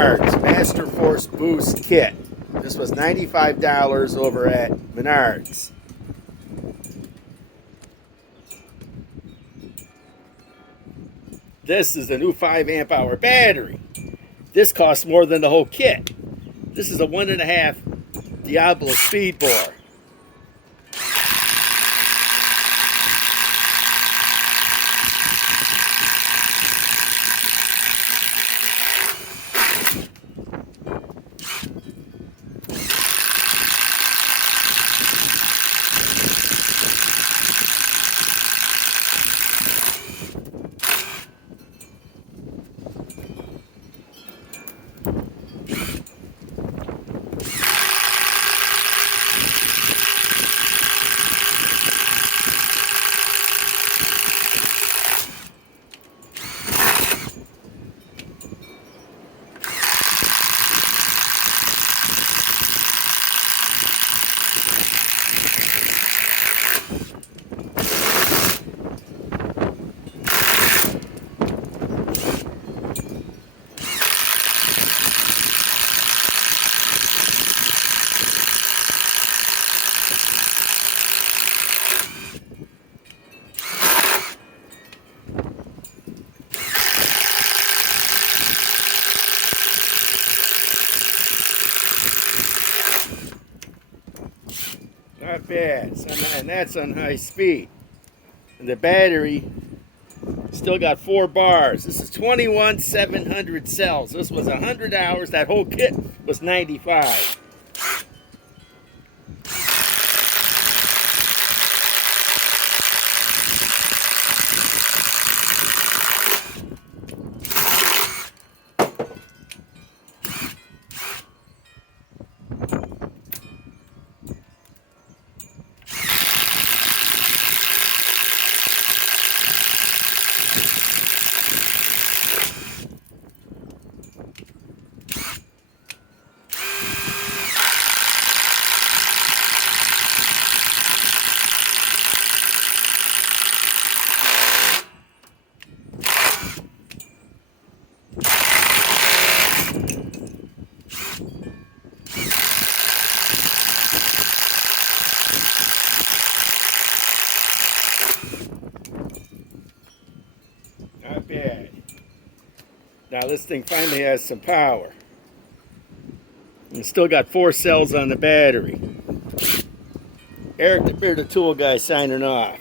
MENARDS Master Force Boost kit. This was $95 over at MENARDS. This is the new 5 amp hour battery. This costs more than the whole kit. This is a 1.5 Diablo speed bore. Not bad, and that's on high speed. And the battery still got 4 bars. This is 21,700 cells. This was 100 hours. That whole kit was 95. Not bad. Now this thing finally has some power. And still got 4 cells on the battery. Eric the Bearded Tool Guy signing off.